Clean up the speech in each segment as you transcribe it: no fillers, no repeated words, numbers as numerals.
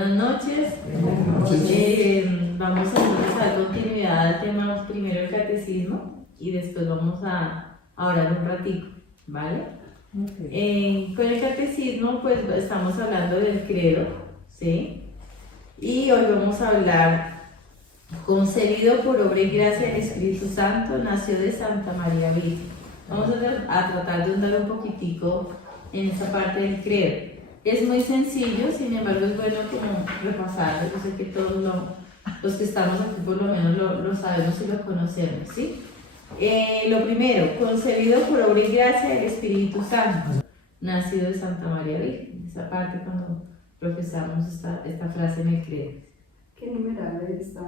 Buenas noches. Vamos entonces a dar continuidad al tema primero el catecismo y después vamos a orar un ratico, ¿vale? Okay. Con el catecismo pues estamos hablando del credo, ¿sí? Y hoy vamos a hablar, concebido por obra y gracia del Espíritu Santo, nació de Santa María Virgen. Vamos a tratar de andar un poquitico en esa parte del credo. Es muy sencillo, sin embargo es bueno como repasarlo. Yo sé que todos los que estamos aquí por lo menos lo sabemos y lo conocemos, ¿sí? Lo primero, concebido por obra y gracia del Espíritu Santo, nacido de Santa María Virgen. Esa parte cuando profesamos esta frase en el credo. ¿Qué numeral está?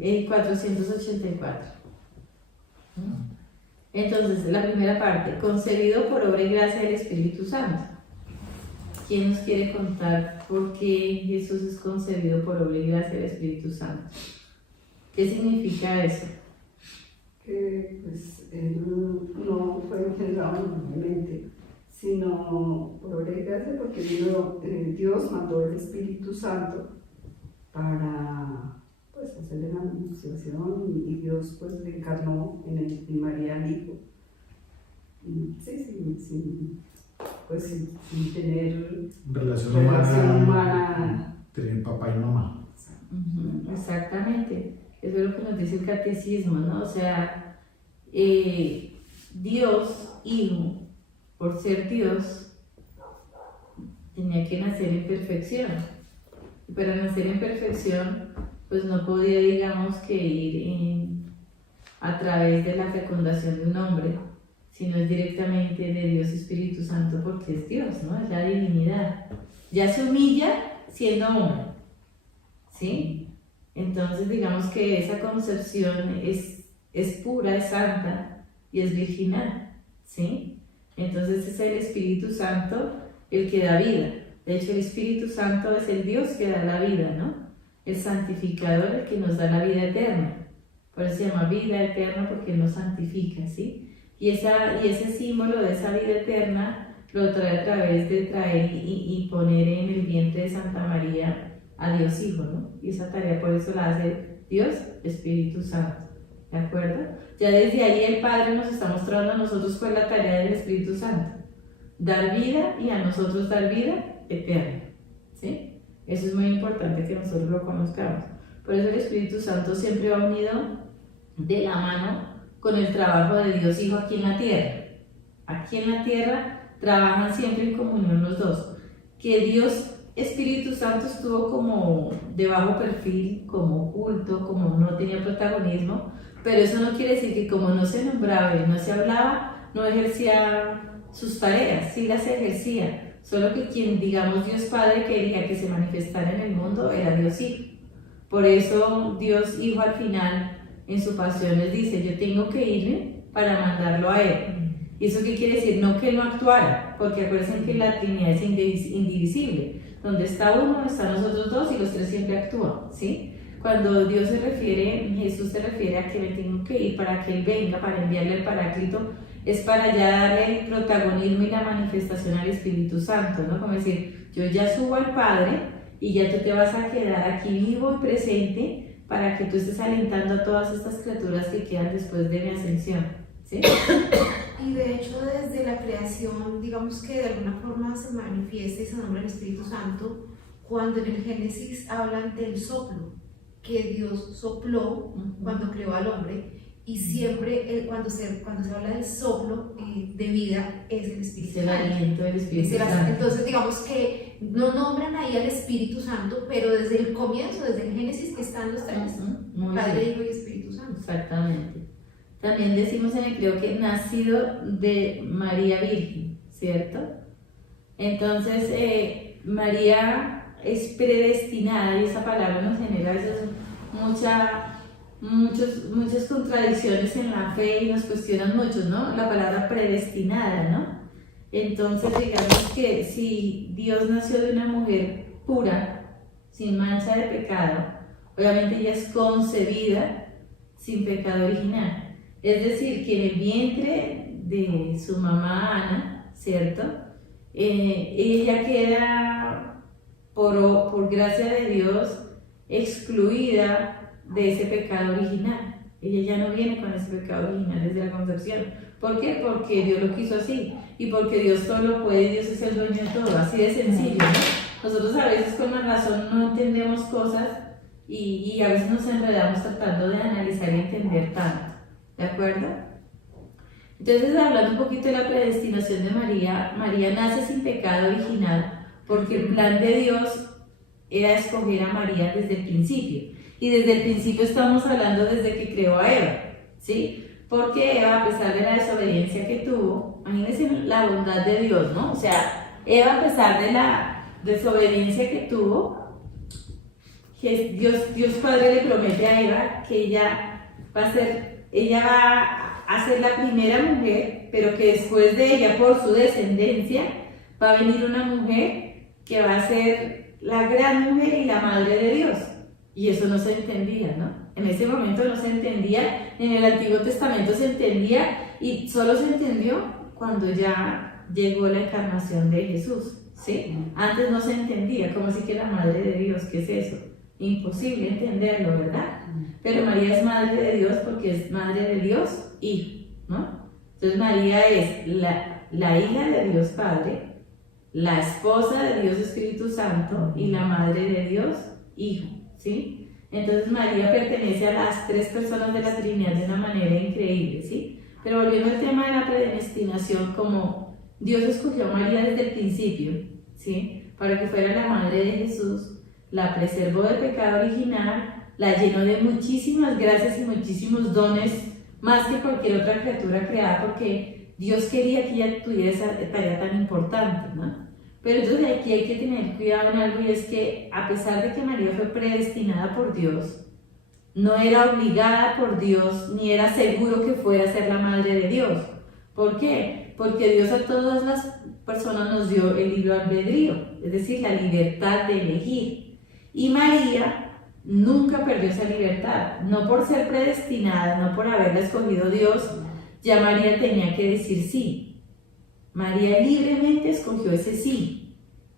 El 484. Entonces, la primera parte, concebido por obra y gracia del Espíritu Santo. ¿Quién nos quiere contar por qué Jesús es concebido por obra y gracia del Espíritu Santo? ¿Qué significa eso? Que pues él no fue engendrado normalmente, sino por obra y gracia porque Dios mandó el Espíritu Santo para pues hacerle la anunciación y Dios pues le encarnó en María al Hijo. Pues sin tener relación humana entre papá y mamá. Exactamente, eso es lo que nos dice el catecismo, ¿no? O sea, Dios, Hijo, por ser Dios, tenía que nacer en perfección. Y para nacer en perfección, pues no podía, digamos, que ir a través de la fecundación de un hombre, sino es directamente de Dios Espíritu Santo, porque es Dios, ¿no? Es la divinidad. Ya se humilla siendo hombre, ¿sí? Entonces, digamos que esa concepción es pura, es santa y es virginal, ¿sí? Entonces es el Espíritu Santo el que da vida. De hecho, el Espíritu Santo es el Dios que da la vida, ¿no? El santificador, el que nos da la vida eterna. Por eso se llama vida eterna, porque nos santifica, ¿sí? Y ese símbolo de esa vida eterna lo trae a través de traer y poner en el vientre de Santa María a Dios Hijo, ¿no? Y esa tarea por eso la hace Dios Espíritu Santo, ¿de acuerdo? Ya desde ahí el Padre nos está mostrando a nosotros cuál es la tarea del Espíritu Santo: dar vida y a nosotros dar vida eterna, ¿sí? Eso es muy importante que nosotros lo conozcamos. Por eso el Espíritu Santo siempre va unido de la mano con el trabajo de Dios Hijo aquí en la tierra. Aquí en la tierra trabajan siempre en comunión los dos. Que Dios Espíritu Santo estuvo como de bajo perfil, como oculto, como no tenía protagonismo, pero eso no quiere decir que como no se nombraba y no se hablaba, no ejercía sus tareas, sí las ejercía, solo que quien, digamos, Dios Padre quería que se manifestara en el mundo era Dios Hijo. Por eso Dios Hijo al final en su pasión les dice: yo tengo que irme para mandarlo a Él. ¿Y eso qué quiere decir? No que Él no actuara, porque acuérdense que la Trinidad es indivisible. Donde está uno, están nosotros dos y los tres siempre actúan, ¿sí? Cuando Dios se refiere, Jesús se refiere a que me tengo que ir para que Él venga, para enviarle el Paráclito, es para ya darle el protagonismo y la manifestación al Espíritu Santo, ¿no? Como decir, yo ya subo al Padre y ya tú te vas a quedar aquí vivo y presente para que tú estés alentando a todas estas criaturas que quedan después de mi ascensión, ¿sí? Y de hecho desde la creación, digamos que de alguna forma se manifiesta y se nombra el Espíritu Santo cuando en el Génesis hablan del soplo, que Dios sopló cuando creó al hombre, y siempre cuando se habla del soplo de vida es el Espíritu Santo. Es el aliento del Espíritu Santo. Entonces digamos que no nombran ahí al Espíritu Santo, pero desde el comienzo, desde el Génesis, están los tres, Padre, Hijo y Espíritu Santo. Exactamente. También decimos en el credo que nacido de María Virgen, ¿cierto? Entonces, María es predestinada, y esa palabra nos genera a veces muchas contradicciones en la fe y nos cuestionan mucho, ¿no? La palabra predestinada, ¿no? Entonces, digamos que si Dios nació de una mujer pura, sin mancha de pecado, obviamente ella es concebida sin pecado original. Es decir, que en el vientre de su mamá Ana, ¿cierto? Ella queda por gracia de Dios, excluida de ese pecado original. Ella ya no viene con ese pecado original desde la concepción. ¿Por qué? Porque Dios lo quiso así y porque Dios todo lo puede y Dios es el dueño de todo, así de sencillo, ¿no? Nosotros a veces con la razón no entendemos cosas y a veces nos enredamos tratando de analizar y entender tanto, ¿de acuerdo? Entonces, hablando un poquito de la predestinación de María, María nace sin pecado original porque el plan de Dios era escoger a María desde el principio. Y desde el principio estamos hablando desde que creó a Eva, ¿sí? Porque Eva, a pesar de la desobediencia que tuvo, imagínense la bondad de Dios, ¿no? O sea, Eva, a pesar de la desobediencia que tuvo, Dios Padre le promete a Eva que ella va a ser la primera mujer, pero que después de ella, por su descendencia, va a venir una mujer que va a ser la gran mujer y la madre de Dios. Y eso no se entendía, ¿no? En ese momento no se entendía, en el Antiguo Testamento se entendía y solo se entendió cuando ya llegó la encarnación de Jesús, ¿sí? Antes no se entendía, como si que la madre de Dios, ¿qué es eso? Imposible entenderlo, ¿verdad? Pero María es madre de Dios porque es madre de Dios, hijo, ¿no? Entonces María es la hija de Dios Padre, la esposa de Dios Espíritu Santo y la madre de Dios, hijo, ¿sí? Entonces María pertenece a las tres personas de la Trinidad de una manera increíble, ¿sí? Pero volviendo al tema de la predestinación, como Dios escogió a María desde el principio, ¿sí? Para que fuera la madre de Jesús, la preservó del pecado original, la llenó de muchísimas gracias y muchísimos dones, más que cualquier otra criatura creada, porque Dios quería que ella tuviera esa tarea tan importante, ¿no? Pero entonces aquí hay que tener cuidado en algo, y es que a pesar de que María fue predestinada por Dios, no era obligada por Dios, ni era seguro que fuera a ser la madre de Dios. ¿Por qué? Porque Dios a todas las personas nos dio el libre albedrío, es decir, la libertad de elegir. Y María nunca perdió esa libertad, no por ser predestinada, no por haberla escogido Dios, ya María tenía que decir sí. María libremente escogió ese sí.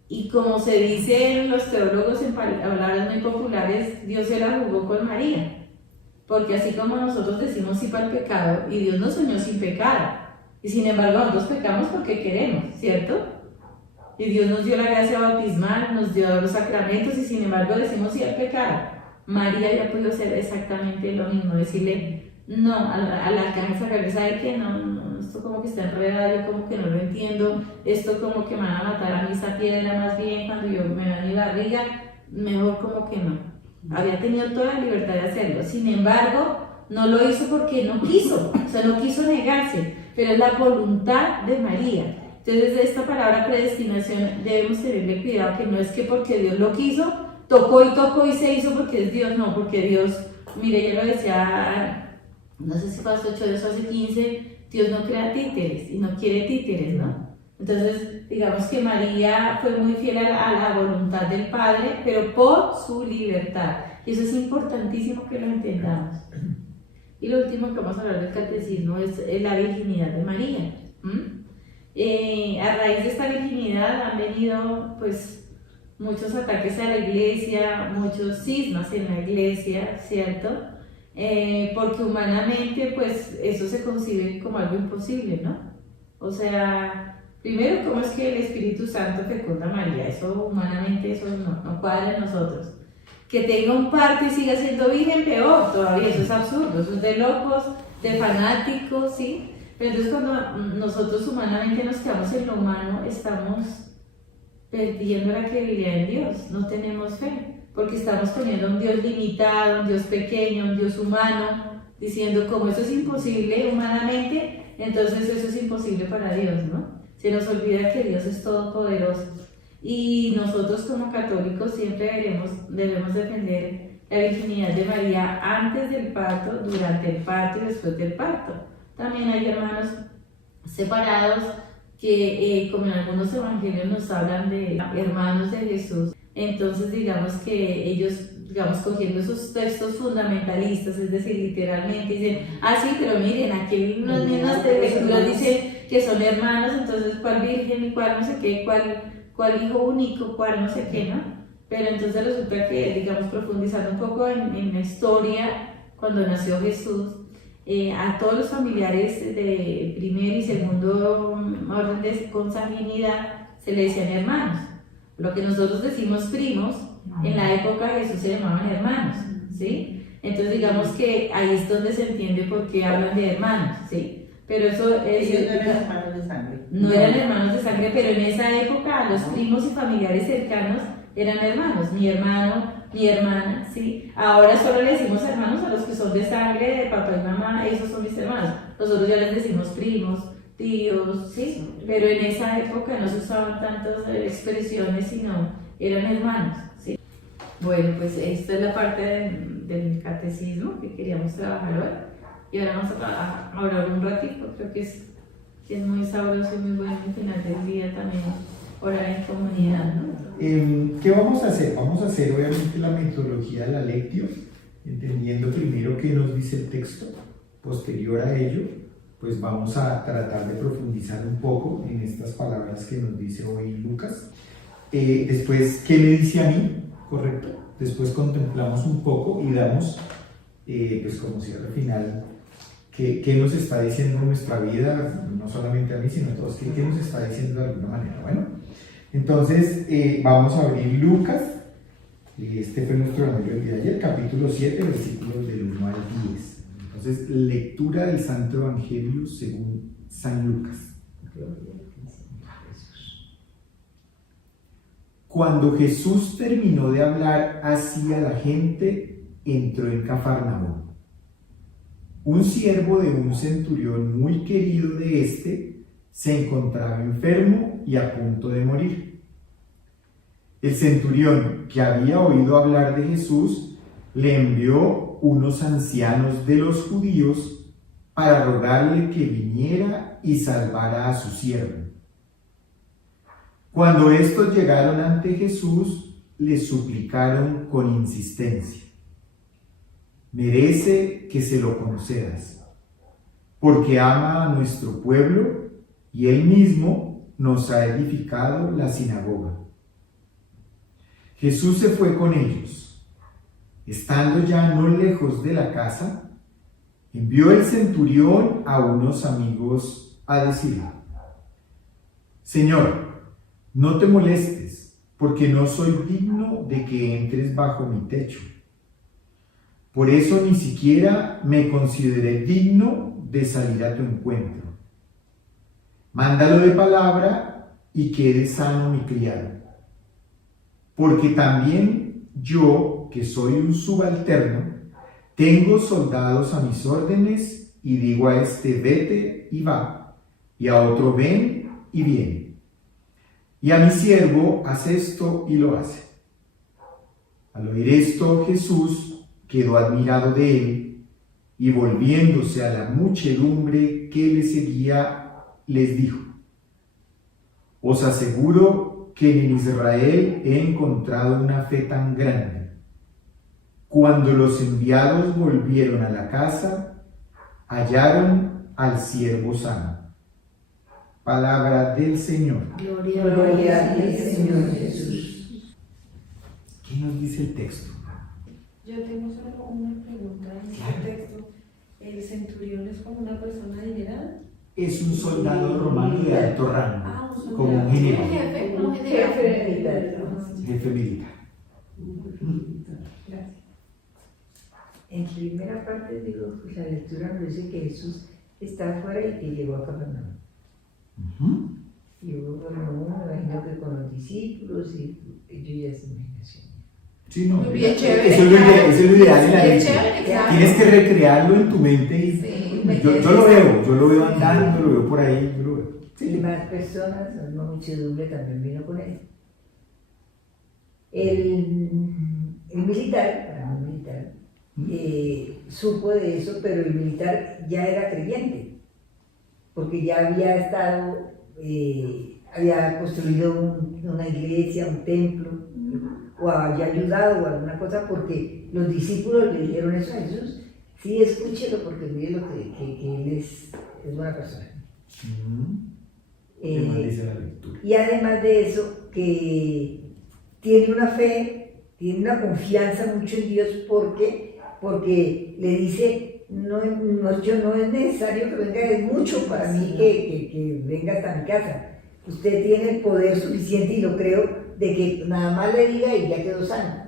Y como se dice en los teólogos en palabras muy populares, Dios se la jugó con María. Porque así como nosotros decimos sí para el pecado, y Dios nos soñó sin pecado, y sin embargo nosotros pecamos porque queremos, ¿cierto? Y Dios nos dio la gracia bautismal, nos dio los sacramentos, y sin embargo decimos sí al pecado. María había podido hacer exactamente lo mismo, decirle no al arcángel Gabriel, ¿sabe qué? No, esto como que está enredado, yo como que no lo entiendo, esto como que me van a matar a mí esa piedra, más bien cuando yo me vea mi barriga, mejor como que no. Había tenido toda la libertad de hacerlo, sin embargo, no lo hizo porque no quiso, o sea, no quiso negarse, pero es la voluntad de María. Entonces, desde esta palabra predestinación debemos tenerle cuidado, que no es que porque Dios lo quiso, tocó y se hizo porque es Dios, no, porque Dios, mire, yo lo decía, no sé si fue hace 8 días o hace 15, Dios no crea títeres y no quiere títeres, ¿no? Entonces, digamos que María fue muy fiel a la voluntad del Padre, pero por su libertad. Y eso es importantísimo que lo entendamos. Y lo último que vamos a hablar del catecismo es la virginidad de María. A raíz de esta virginidad han venido, pues, muchos ataques a la iglesia, muchos cismas en la iglesia, ¿cierto? Porque humanamente, pues, eso se concibe como algo imposible, ¿no? O sea, primero, ¿cómo es que el Espíritu Santo fecunda a María? Eso humanamente, eso no cuadra en nosotros. Que tenga un parto y siga siendo virgen, peor todavía, eso es absurdo, eso es de locos, de fanáticos, ¿sí? Pero entonces cuando nosotros humanamente nos quedamos en lo humano, estamos perdiendo la credibilidad en Dios, no tenemos fe. Porque estamos poniendo a un Dios limitado, un Dios pequeño, un Dios humano, diciendo como eso es imposible humanamente, entonces eso es imposible para Dios, ¿no? Se nos olvida que Dios es todopoderoso. Y nosotros como católicos siempre debemos defender la virginidad de María antes del parto, durante el parto y después del parto. También hay hermanos separados que, como en algunos evangelios nos hablan de hermanos de Jesús, entonces digamos que ellos, cogiendo esos textos fundamentalistas, es decir, literalmente dicen, sí, pero miren, aquí en las mismas lecturas dicen que son hermanos, entonces cuál virgen y cuál no sé qué, cuál hijo único, cuál no sé qué, ¿no? Pero entonces resulta que, digamos, profundizando un poco en la historia, cuando nació Jesús, a todos los familiares de primer y segundo orden de consanguinidad se le decían hermanos. Lo que nosotros decimos primos, en la época de Jesús se llamaban hermanos, ¿sí? Entonces digamos que ahí es donde se entiende por qué hablan de hermanos, ¿sí? Pero eso es... Ellos no eran hermanos de sangre. No eran hermanos de sangre, pero en esa época los primos y familiares cercanos eran hermanos, mi hermano, mi hermana, ¿sí? Ahora solo le decimos hermanos a los que son de sangre, de papá y mamá, esos son mis hermanos. Nosotros ya les decimos primos, tíos, ¿sí? Pero en esa época no se usaban tantas expresiones, sino eran hermanos, ¿sí? Bueno, pues esta es la parte del catecismo que queríamos trabajar hoy. Y ahora vamos a hablar un ratito, creo que es muy sabroso y muy bueno al final del día también orar en comunidad, ¿no? ¿Qué vamos a hacer? Vamos a hacer obviamente la metodología de la lectio, entendiendo primero qué nos dice el texto. Posterior a ello, pues vamos a tratar de profundizar un poco en estas palabras que nos dice hoy Lucas. Después, ¿qué me dice a mí? Correcto. Después contemplamos un poco y damos, pues como cierre final, ¿qué nos está diciendo nuestra vida? No solamente a mí, sino a todos. ¿Qué nos está diciendo de alguna manera? Bueno, entonces vamos a abrir Lucas. Este fue nuestro evangelio del día de ayer, capítulo 7, versículos del 1 al 10. Entonces, lectura del Santo Evangelio según San Lucas. Cuando Jesús terminó de hablar así a la gente, entró en Cafarnaúm. Un siervo de un centurión muy querido de éste se encontraba enfermo y a punto de morir. El centurión, que había oído hablar de Jesús, le envió unos ancianos de los judíos para rogarle que viniera y salvara a su siervo. Cuando estos llegaron ante Jesús, le suplicaron con insistencia: merece que se lo concedas, porque ama a nuestro pueblo y él mismo nos ha edificado la sinagoga. Jesús se fue con ellos. Estando ya no lejos de la casa, envió el centurión a unos amigos a decirle: Señor, no te molestes, porque no soy digno de que entres bajo mi techo. Por eso ni siquiera me consideré digno de salir a tu encuentro. Mándalo de palabra y quede sano mi criado. Porque también yo, que soy un subalterno, tengo soldados a mis órdenes y digo a este vete y va, y a otro ven y viene. Y a mi siervo haz esto y lo hace. Al oír esto, Jesús quedó admirado de él y volviéndose a la muchedumbre que le seguía, les dijo: os aseguro que en Israel he encontrado una fe tan grande. Cuando los enviados volvieron a la casa, hallaron al siervo sano. Palabra del Señor. Gloria a ti, Señor Jesús. ¿Qué nos dice el texto? Yo tengo solo una pregunta en este texto. ¿El centurión es como una persona adinerada? Es un soldado romano de alto rango, un soldado. como un general, Jefe, como Jefe jefe. militar. jefe militar. Gracias. En primera parte, digo, pues la lectura nos dice que Jesús está afuera y que llegó a Cafarnaúm. Y hubo Cafarnaúm, me imagino que con los discípulos, y yo ya es imaginación. Sí, no, Muy bien, chévere. eso es lo ideal en la Bien lectura. chévere, claro. Tienes que recrearlo en tu mente y Sí, yo lo veo andando, lo veo por ahí, yo lo veo. Y Sí. más personas, una muchedumbre también vino con él. El militar, para mí militar, supo de eso, pero el militar ya era creyente, porque ya había estado, había construido una iglesia, un templo, o había ayudado o alguna cosa, porque los discípulos le dijeron eso a Jesús: sí, escúchelo, porque mire lo que él es buena persona. ¿Qué más dice la lectura? Y además de eso, que tiene una fe tiene una confianza mucho en Dios porque le dice, yo no es necesario que venga, es mucho para mí que venga hasta mi casa. Usted tiene el poder suficiente, y lo creo, de que nada más le diga y ya quedó sano.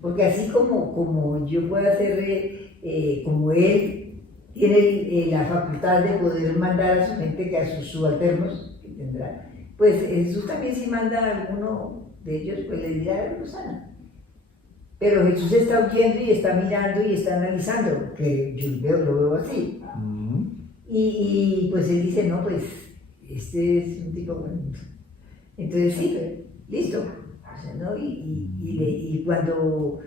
Porque así como yo puedo hacer, como él tiene la facultad de poder mandar a su gente, que a sus subalternos que tendrá, pues Jesús también, si manda a alguno de ellos, pues le dirá, lo sana. Pero Jesús está oyendo y está mirando y está analizando, que yo lo veo así. Y pues él dice, no, pues este es un tipo bueno. Entonces sí, listo. O sea, ¿no? Y cuando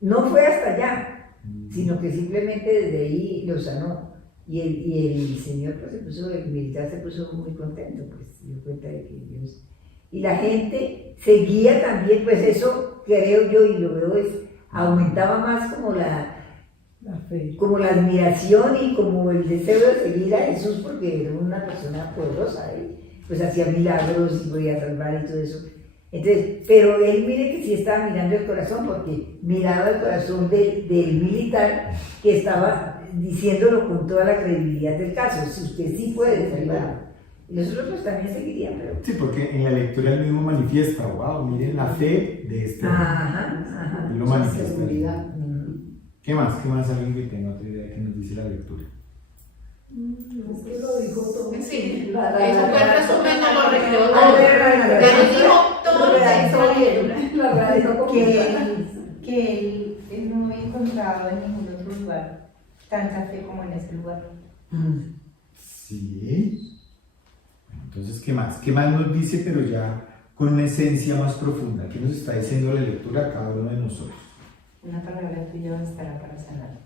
no fue hasta allá, sino que simplemente desde ahí lo sanó. Y el señor, pues el militar se puso muy contento, pues se dio cuenta de que Dios... Y la gente seguía también, pues eso creo yo y lo veo, aumentaba más como como la admiración y como el deseo de seguir a Jesús, porque era una persona poderosa, pues hacía milagros y podía salvar y todo eso. Entonces, pero él, mire que sí estaba mirando el corazón, porque miraba el corazón del militar que estaba diciéndolo con toda la credibilidad del caso, si usted sí puede salvar. Y nosotros pues también seguirían, pero... Sí, porque en la lectura él mismo manifiesta, wow, miren la fe de este hombre. Él lo manifiesta. Seguridad. ¿Qué más? Alguien que tenga otra idea que nos dice la lectura? Es que lo dijo todo. Sí, eso La- fue el resumen, no lo recreó Ah, todo. verdad. Ya nos dijo todo lo que hizo La radio completa. que él no había encontrado en ningún otro lugar tanta fe como en ese lugar. Sí. Entonces, ¿qué más? ¿Qué más nos dice, pero ya con una esencia más profunda? ¿Qué nos está diciendo la lectura a cada uno de nosotros? Una palabra tuya bastará para sanar.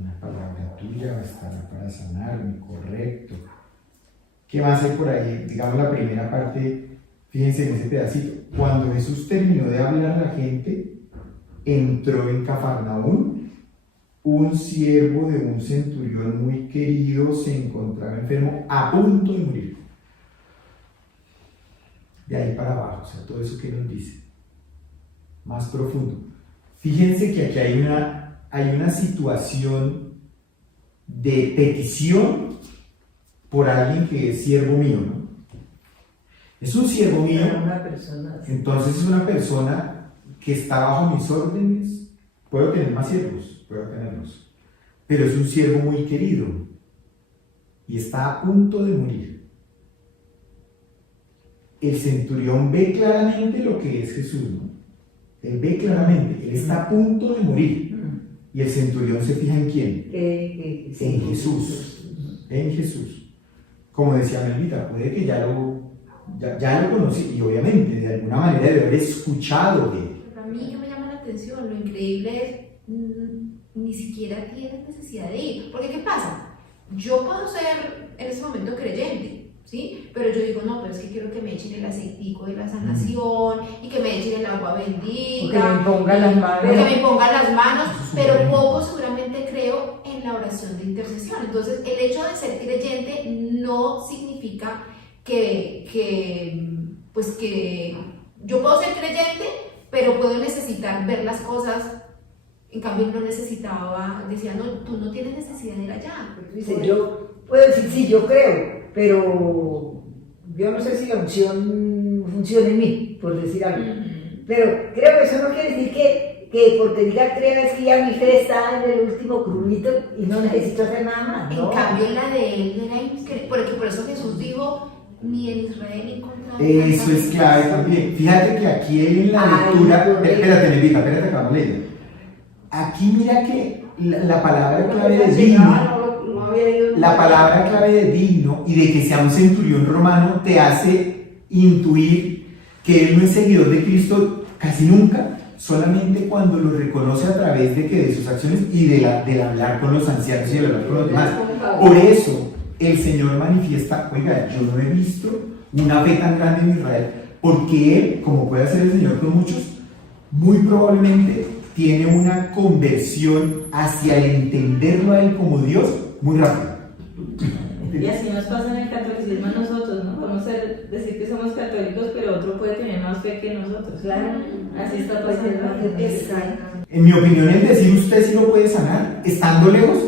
Una palabra tuya bastará para sanarme, correcto. ¿Qué más hay por ahí? Digamos la primera parte, fíjense en ese pedacito. Cuando Jesús terminó de hablar a la gente, entró en Cafarnaúm. Un siervo de un centurión muy querido se encontraba enfermo, a punto de morir. De ahí para abajo, o sea, todo eso que nos dice, más profundo. Fíjense que aquí hay una situación de petición por alguien que es siervo mío, ¿no? Es un siervo mío, Una persona así. entonces es una persona que está bajo mis órdenes. Puedo tener más siervos, puedo tenerlos, pero es un siervo muy querido y está a punto de morir. El centurión ve claramente lo que es Jesús, ¿no? Él ve claramente, él está a punto de morir. Y el centurión se fija en quién, en Jesús, en Jesús. Como decía Melvita, puede que ya lo conocí, y obviamente de alguna manera debe haber escuchado de él. A mí que me llama la atención, lo increíble es ni siquiera tienes necesidad de ir. Porque ¿qué pasa? Yo puedo ser en ese momento creyente, ¿sí? Pero yo digo, no, pero es que quiero que me echen el aceitico de la sanación y que me echen el agua bendita. O que me pongan las manos. Que me pongan las manos, pero poco seguramente creo en la oración de intercesión. Entonces, el hecho de ser creyente no significa que yo puedo ser creyente, pero puedo necesitar ver las cosas. En cambio, no necesitaba, decía, no, tú no tienes necesidad de ir allá. Dice, yo puedo decir, sí, yo creo, pero yo no sé si la unción funciona en mí, por decir algo. Pero creo que eso no quiere decir que porque diga creo es que ya mi fe está en el último crudito y no necesito hacer nada más, ¿no? En cambio, la de él era increíble, porque por eso Jesús dijo, ni en Israel encontrado. Eso es clave también. Fíjate que aquí en la lectura, espérate, Nelvita, espérate, acabamos leyendo. Aquí mira que la palabra clave de digno, la palabra clave de digno y de que sea un centurión romano te hace intuir que él no es seguidor de Cristo casi nunca, solamente cuando lo reconoce a través de sus acciones y del hablar con los ancianos y del hablar con los demás. Por eso el Señor manifiesta, oiga, yo no he visto una fe tan grande en Israel, porque Él, como puede hacer el Señor con muchos, muy probablemente tiene una conversión hacia el entenderlo a Él como Dios muy rápida. Y así nos pasa en el catolicismo a nosotros, ¿no? Podemos decir que somos somos católicos, pero otro puede tener más fe que nosotros. Claro. Así está Pues, pasando. Exacto. En mi opinión, el decir usted sí lo puede sanar, estando lejos,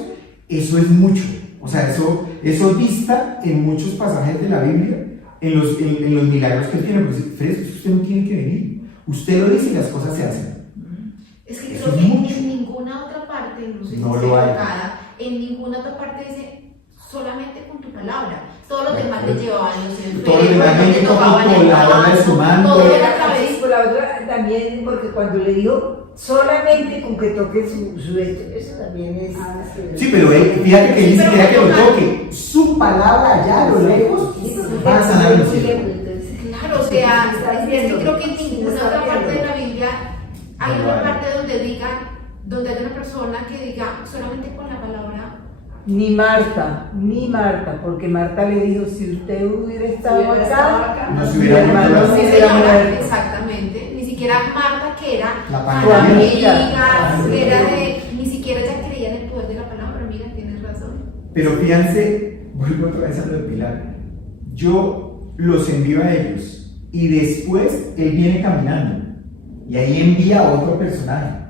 eso es mucho. O sea, eso dista en muchos pasajes de la Biblia, en los milagros que él tiene. Pues, Fresco, usted no tiene que venir. Usted lo dice y las cosas se hacen. Es que Eso creo es que mucho. en ninguna otra parte, no sé si No estoy lo hay. equivocada, en ninguna otra parte dice solamente con tu palabra. Todos los demás te llevaban los enfermos, Todos los demás te médicos tocaban con el la hora de su brazo, manto. todo era a Sí, través. por la otra también, porque cuando le dijo solamente con que toque su esto, eso también es. Sí, pero fíjate que él ni Pero siquiera que lo no- toque, su palabra allá a lo lejos va a sanar el cielo. Claro, o sea, Está es que viendo. creo que en Sí, ninguna está otra parte viendo. de la Biblia hay No una hay. parte donde hay una persona que diga solamente con la palabra. Ni Marta, porque Marta le dijo, si usted hubiera estado hubiera estado acá, acá, no se mi hubiera hermano muerto. no Sí, se hubiera señora, muerto. exactamente. Ni siquiera Marta, que era La amiga, pandemia. era de, ni siquiera ella creía en el poder de la palabra, amiga, tienes razón. Pero fíjense, vuelvo otra vez a lo de Pilar. Yo los envío a ellos y después él viene caminando y ahí envía a otro personaje.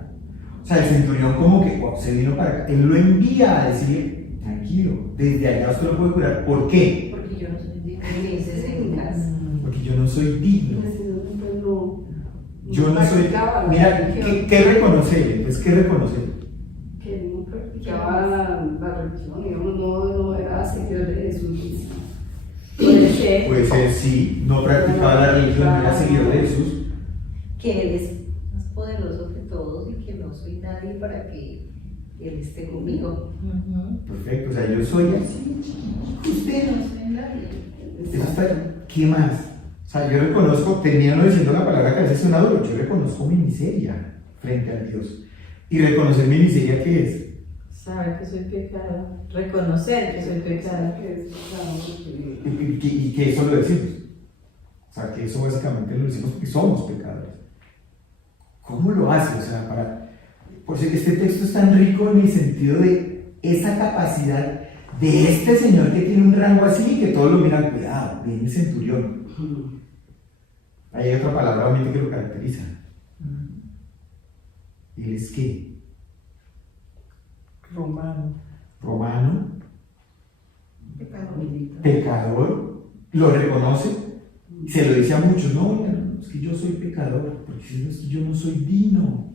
O sea, el centurión como que se vino para acá. Él lo envía a decirle, tranquilo, desde allá usted lo puede curar. ¿Por qué? Porque yo no soy digno de ser en casa. Porque yo no soy digno. Yo no soy. practicaba la Mira, religión. ¿qué reconoce él? Entonces, ¿qué reconoce? Que no practicaba la religión, digamos, no era seguidor de Jesús. Puede ser. Puede ser, sí, no practicaba la religión, no era seguidor de Jesús. Que Él es más poderoso que todos y que no soy nadie para que Él esté conmigo. Ujú. Perfecto, o sea, yo soy así. Usted no soy nadie. Eso está, ¿qué más? O sea, yo reconozco, termino diciendo la palabra que a veces suena duro, yo reconozco mi miseria frente a Dios. Y reconocer mi miseria, ¿qué es? Saber que soy pecador, reconocer que soy pecador. Y que eso lo decimos. O sea, que eso básicamente lo decimos porque somos pecadores. ¿Cómo lo hace? O sea, pues este texto es tan rico en el sentido de esa capacidad de este señor que tiene un rango así y que todos lo miran, cuidado, viene el centurión. Ahí hay otra palabra obviamente que lo caracteriza. ¿Él es qué? Romano, pecador, lo reconoce, se lo dice a muchos, no, es que yo soy pecador, porque si es que yo no soy digno.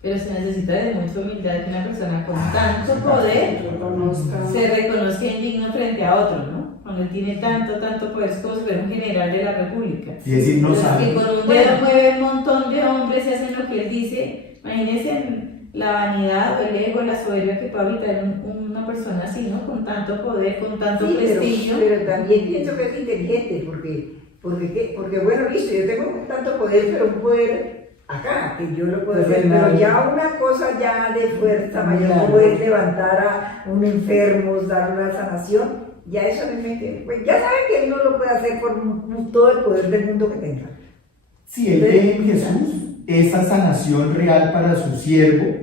Pero se necesita de mucha humildad que una persona con tanto poder se reconozca indigno frente a otro, ¿no? Cuando él tiene tanto poder, es como si fuera un general de la república. Y decir, no Los sabe. que con un dedo mueve un montón de hombres y hacen lo que él dice. Imagínense la vanidad o el ego, la soberbia que puede habitar una persona así, ¿no? Con tanto poder, con tanto Sí, prestigio. pero también pienso que es inteligente, porque bueno, listo, yo tengo tanto poder, pero un poder acá, que yo lo puedo hacer, pero ya una cosa ya de fuerza mayor, como es levantar a un enfermo, dar una sanación, ya eso me mete, pues ya saben que él no lo puede hacer por todo el poder del mundo que tenga. Si él ve en Jesús esa sanación real para su siervo,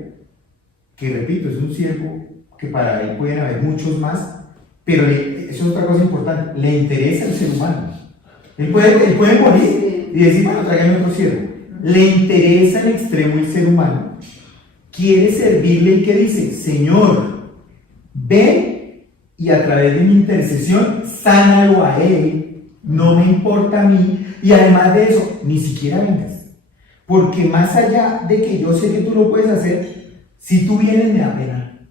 que repito, es un siervo que para él pueden haber muchos más, pero eso es otra cosa importante, le interesa el ser humano. Él puede morir y decir, bueno, tráigame otro siervo. Le interesa en extremo el ser humano, quiere servirle y que dice, Señor, ven y a través de mi intercesión, sánalo a él, no me importa a mí, y además de eso, ni siquiera vengas, porque más allá de que yo sé que tú lo puedes hacer, si tú vienes me da pena,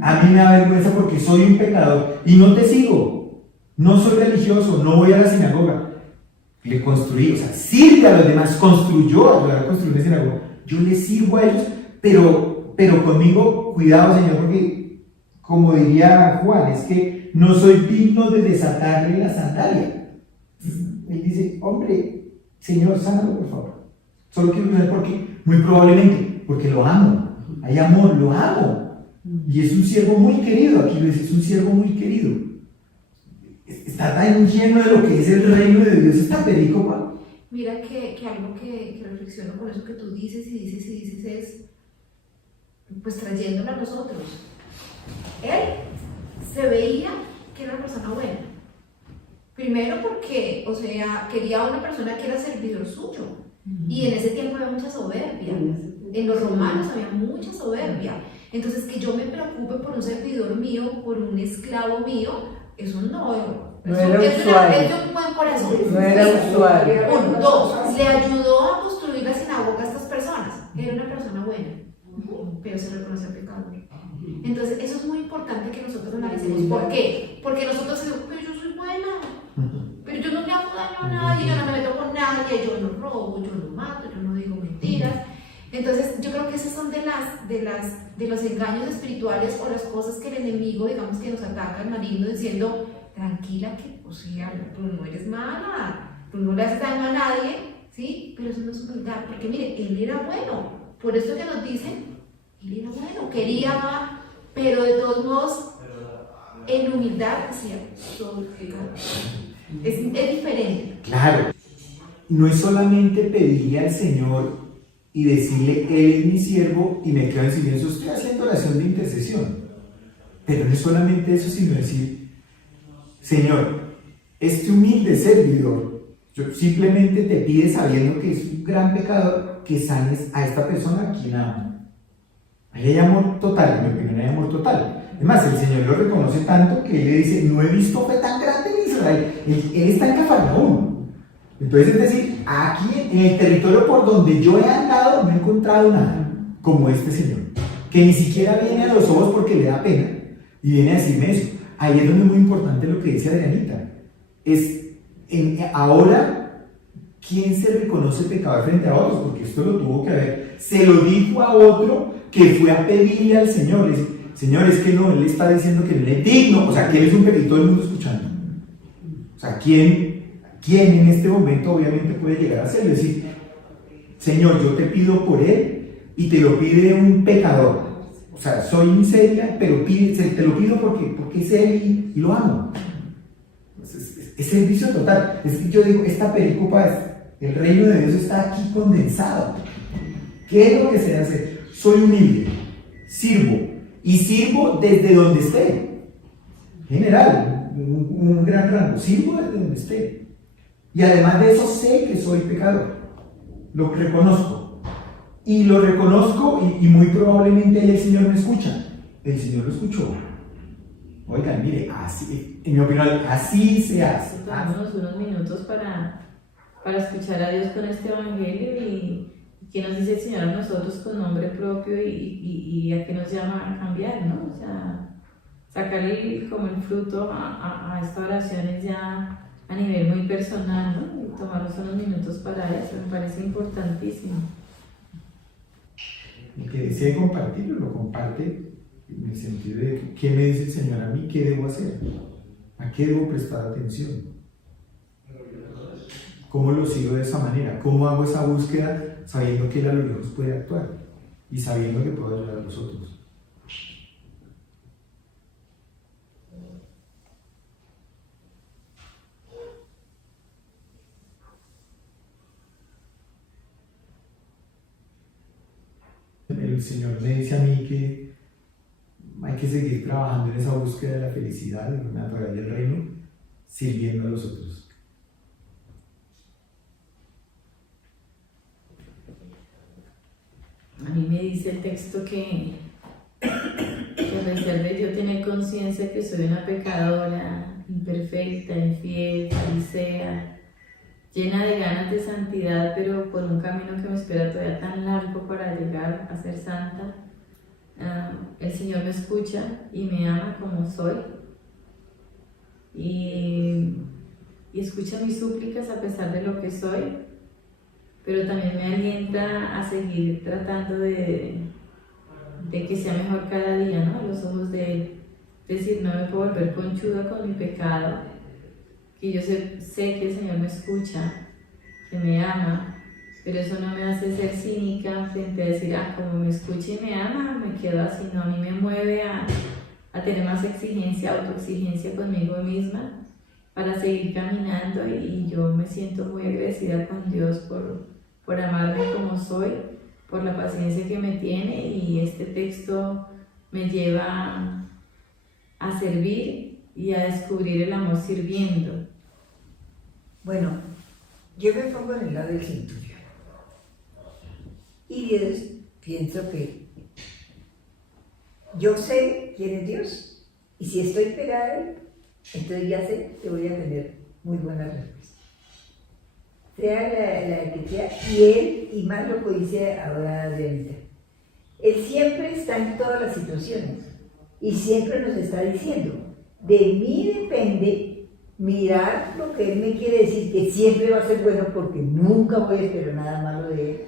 a mí me da vergüenza porque soy un pecador y no te sigo, no soy religioso, no voy a la sinagoga. Le construí, o sea, sirve a los demás, construyó, ayudar a construir una sinagoga. Yo le sirvo a ellos, pero conmigo, cuidado, Señor, porque, como diría Juan, es que no soy digno de desatarle la sandalia. Él dice, hombre, Señor, sánalo, por favor. Solo quiero saber por qué. Muy probablemente, porque lo amo. Hay amor, lo amo. Y es un siervo muy querido, aquí lo dice, es un siervo muy querido. Está tan lleno de lo que es el reino de Dios esta película. Mira que algo que reflexiono con eso que tú dices es, pues trayéndolo a nosotros. Él se veía que era una persona buena, Primero porque, o sea, quería una persona que era servidor suyo. Y en ese tiempo había mucha soberbia. En los romanos había mucha soberbia. Entonces, que yo me preocupe por un servidor mío, por un esclavo mío, eso no. No Eso era es usual. de un buen corazón. No era usual. Uno, dos, le ayudó a construir la sinagoga a estas personas. Era una persona buena, pero se reconoce pecador. Entonces, eso es muy importante que nosotros analicemos. ¿Por qué? Porque nosotros decimos, pero yo soy buena, pero yo no le hago daño a nadie, yo no me meto con nadie, yo no robo, yo no mato, yo no digo mentiras. Entonces, yo creo que esos son de los engaños espirituales o las cosas que el enemigo, digamos, que nos ataca, el maligno, diciendo, tranquila, que, o sea, tú no eres mala, tú no le haces daño a nadie, ¿sí? Pero eso no es humildad, porque mire, él era bueno, por eso que nos dicen, él era bueno, quería, pero de todos modos, en humildad decía, soy pecador. Es diferente. Claro, no es solamente pedirle al Señor y decirle, Él es mi siervo y me quedo en silencio, estoy haciendo oración de intercesión. Pero no es solamente eso, sino decir, Señor, este humilde servidor, yo simplemente te pide, sabiendo que es un gran pecador, que sanes a esta persona a quien amo. Ahí hay amor total, en mi opinión hay amor total. Además, el Señor lo reconoce tanto que Él le dice, no he visto fe tan grande en Israel. Él está en Cafarnaúm. Entonces, es decir, aquí en el territorio por donde yo he andado, no he encontrado nada como este Señor, que ni siquiera viene a los ojos porque le da pena y viene a decirme eso. Ahí es donde es muy importante lo que dice Adrianita. Ahora, ¿quién se reconoce pecador frente a otros? Porque esto lo tuvo que haber. Se lo dijo a otro que fue a pedirle al Señor. Le dice, Señor, es que no, Él está diciendo que no es digno. O sea, que Él es un pecador, todo el mundo escuchando. O sea, ¿quién en este momento obviamente puede llegar a hacerlo? Es decir, Señor, yo te pido por él y te lo pide un pecador. O sea, soy miseria, pero te lo pido porque es él y lo amo. Es servicio total. Es que yo digo, esta pericopa, el reino de Dios está aquí condensado. ¿Qué es lo que se debe hacer? Soy humilde, sirvo, y sirvo desde donde esté. General, un gran rango, sirvo desde donde esté. Y además de eso sé que soy pecador, lo reconozco. Y lo reconozco y muy probablemente el Señor me escucha. El Señor lo escuchó. Oigan, mire, así, en mi opinión, así se hace. Tomémonos unos minutos para escuchar a Dios con este evangelio y qué nos dice el Señor a nosotros con nombre propio y a qué nos llama a cambiar, ¿no? O sea, sacarle como el fruto a esta oración es ya a nivel muy personal, ¿no? Y tomarnos unos minutos para eso, me parece importantísimo. El que desee compartirlo, lo comparte en el sentido de qué me dice el Señor a mí, qué debo hacer, a qué debo prestar atención, cómo lo sigo de esa manera, cómo hago esa búsqueda sabiendo que Él a lo lejos puede actuar y sabiendo que puedo ayudar a los otros. El Señor me dice a mí que hay que seguir trabajando en esa búsqueda de la felicidad a través del reino, sirviendo a los otros. A mí me dice el texto que a pesar de yo tener conciencia que soy una pecadora, imperfecta, infiel, farisea, llena de ganas de santidad, pero por un camino que me espera todavía tan largo para llegar a ser santa, el Señor me escucha y me ama como soy y escucha mis súplicas a pesar de lo que soy, pero también me alienta a seguir tratando de que sea mejor cada día, ¿no? A los ojos de Él. Es decir, no me puedo volver conchuda con mi pecado, que yo sé que el Señor me escucha, que me ama, pero eso no me hace ser cínica frente a decir, como me escucha y me ama, me quedo así. No, a mí me mueve a tener más exigencia, autoexigencia conmigo misma para seguir caminando, y yo me siento muy agradecida con Dios por amarme como soy, por la paciencia que me tiene, y este texto me lleva a servir y a descubrir el amor sirviendo. Bueno, yo me pongo en el lado del centurión. Y Dios, pienso que yo sé quién es Dios. Y si estoy pegada a él, entonces ya sé que voy a tener muy buena respuesta. Sea la que sea, y él, y más lo que dice ahora de ahorita. Él siempre está en todas las situaciones y siempre nos está diciendo, de mí depende mirar lo que él me quiere decir, que siempre va a ser bueno porque nunca voy a esperar nada malo de él.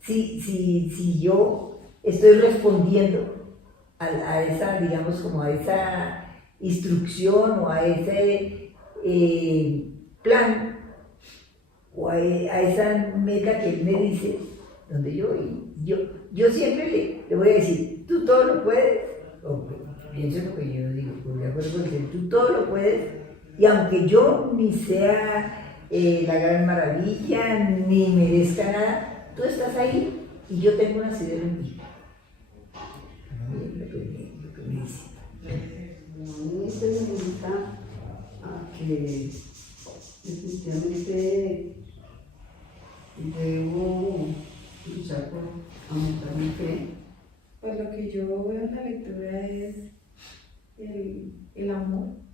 Si yo estoy respondiendo a esa, digamos, como a esa instrucción o a ese plan o a esa meta que él me dice, donde yo siempre le voy a decir, tú todo lo puedes, o pienso lo que yo digo, pues de acuerdo con él, tú todo lo puedes, y aunque yo ni sea la gran maravilla, ni merezca nada, tú estás ahí y yo tengo un asidero en ti. Lo que me dice. A mí se me invita a que definitivamente debo luchar por aumentar mi fe. Pues lo que yo veo en la lectura es el amor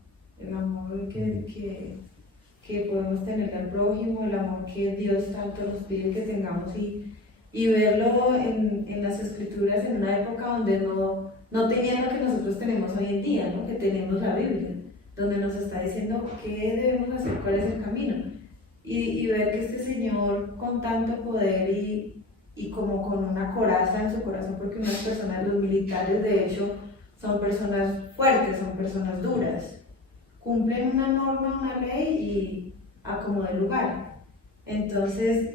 que podemos tener al prójimo, el amor que Dios tanto nos pide que tengamos y verlo en las escrituras en una época donde no tenían lo que nosotros tenemos hoy en día, ¿no? Que tenemos la Biblia, donde nos está diciendo qué debemos hacer, cuál es el camino. Y ver que este Señor con tanto poder y como con una coraza en su corazón, porque unas personas, los militares de hecho, son personas fuertes, son personas duras, cumplen una norma, una ley y acomodan lugar. Entonces,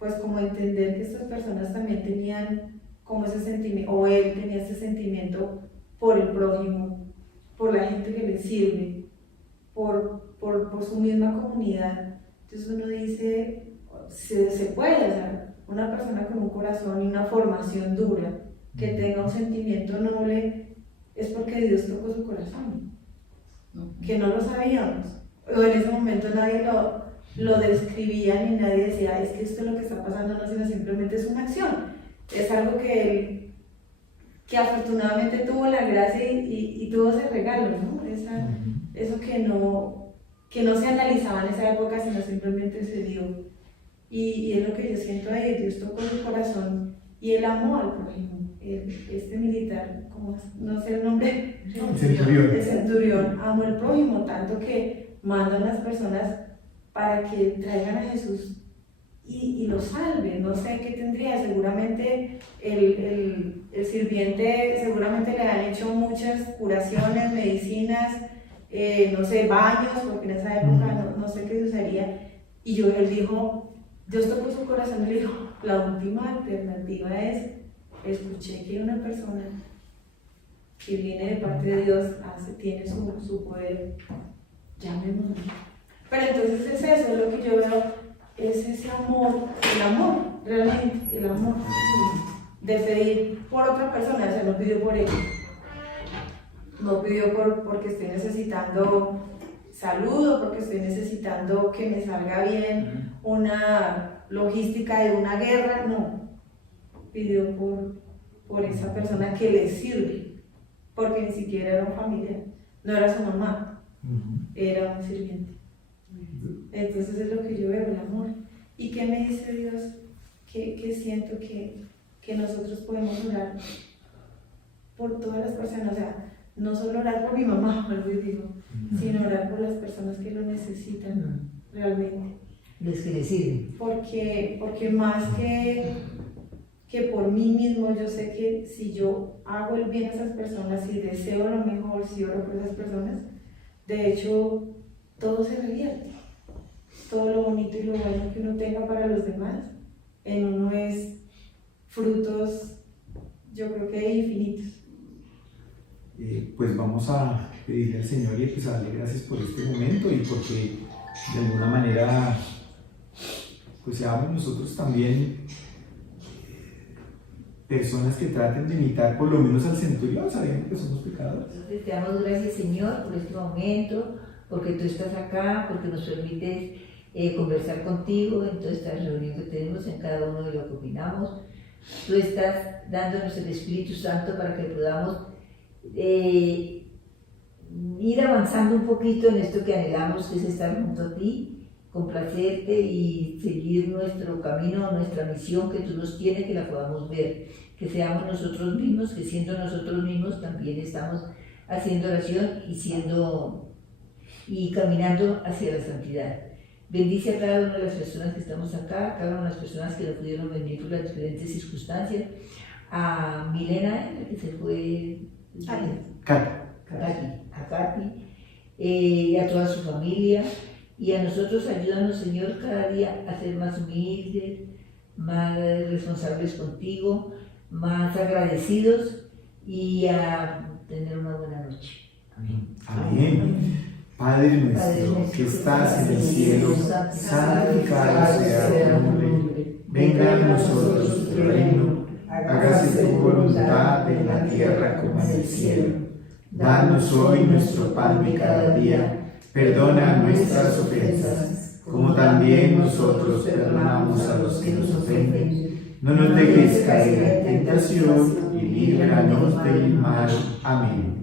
pues como entender que estas personas también tenían como ese sentimiento, o él tenía ese sentimiento por el prójimo, por la gente que le sirve, por su misma comunidad. Entonces uno dice, se puede, o sea, una persona con un corazón y una formación dura, que tenga un sentimiento noble, es porque Dios tocó su corazón, que no lo sabíamos, o en ese momento nadie lo describía ni nadie decía, es que esto es lo que está pasando, no, sino simplemente es una acción, es algo que él, que afortunadamente tuvo la gracia y tuvo ese regalo, ¿no? Eso que no se analizaba en esa época, sino simplemente se dio. Y es lo que yo siento ahí, Dios tocó su corazón y él amó al prójimo. Este militar, como no sé el nombre, el centurión, amó al prójimo tanto que mandan a las personas para que traigan a Jesús y lo salven. No sé qué tendría, seguramente el sirviente seguramente le han hecho muchas curaciones, medicinas, no sé, baños, porque en esa época no sé qué se usaría. Y él dijo, Dios tocó su corazón y le dijo, la última alternativa es, escuché que una persona que viene de parte de Dios tiene su poder, llámenlo. Pero entonces es eso, es lo que yo veo, es ese amor, el amor, realmente, el amor de pedir por otra persona, o sea, no pidió por él, no pidió porque estoy necesitando salud o porque estoy necesitando que me salga bien una logística de una guerra, no, pidió por esa persona que le sirve, porque ni siquiera era un familiar, no era su mamá, era un sirviente. Entonces es lo que yo veo, el amor. ¿Y qué me dice Dios? Que siento que nosotros podemos orar por todas las personas, o sea, no solo orar por mi mamá, sino orar por las personas que lo necesitan realmente. Los que le sirven. Porque más que por mí mismo, yo sé que si yo hago el bien a esas personas, si deseo lo mejor, si oro por esas personas, de hecho, todo se revierte. Todo lo bonito y lo bueno que uno tenga para los demás, en uno es frutos, yo creo que infinitos. Pues vamos a pedirle al Señor y pues a darle gracias por este momento y porque de alguna manera pues seamos nosotros también personas que traten de imitar por lo menos al centurión, sabiendo que somos pecadores. Entonces te damos gracias, Señor, por este momento, porque tú estás acá, porque nos permites conversar contigo en toda esta reunión que tenemos, en cada uno de lo que opinamos. Tú estás dándonos el Espíritu Santo para que podamos ir avanzando un poquito en esto que anhelamos, que es estar junto a ti, complacerte y seguir nuestro camino, nuestra misión que tú nos tienes, que la podamos ver, que seamos nosotros mismos, que siendo nosotros mismos también estamos haciendo oración y caminando hacia la santidad. Bendice a cada una de las personas que estamos acá, a cada una de las personas que no pudieron venir por las diferentes circunstancias, a Milena, que se fue, a Katy, a toda su familia, y a nosotros ayúdanos, Señor, cada día a ser más humildes, más responsables contigo, más agradecidos y a tener una buena noche. Amén. Amén. Padre nuestro que estás en el cielo, santificado sea tu nombre. Venga a nosotros tu reino. Hágase tu voluntad en la tierra como en el cielo. Danos hoy nuestro pan de cada día. Perdona nuestras ofensas, como también nosotros perdonamos a los que nos ofenden. No nos dejes caer en tentación y líbranos del mal. Amén.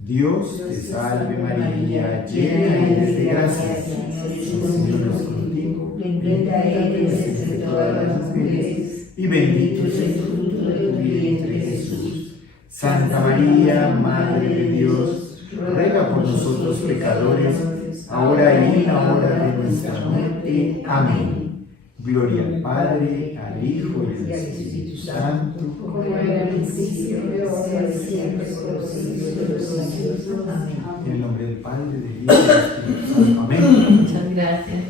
Dios te salve María, llena eres de gracia, el Señor es contigo. Bendita eres entre todas las mujeres, y bendito es el fruto de tu vientre Jesús. Santa María, Madre de Dios, ruega por nosotros pecadores, ahora y en la hora de nuestra muerte. Amén. Gloria al Padre, al Hijo y al Espíritu Santo, como era al principio, ahora y siempre, por los siglos de los siglos. Amén. en el nombre del Padre, del Hijo y del Espíritu Santo. Amén. Muchas gracias.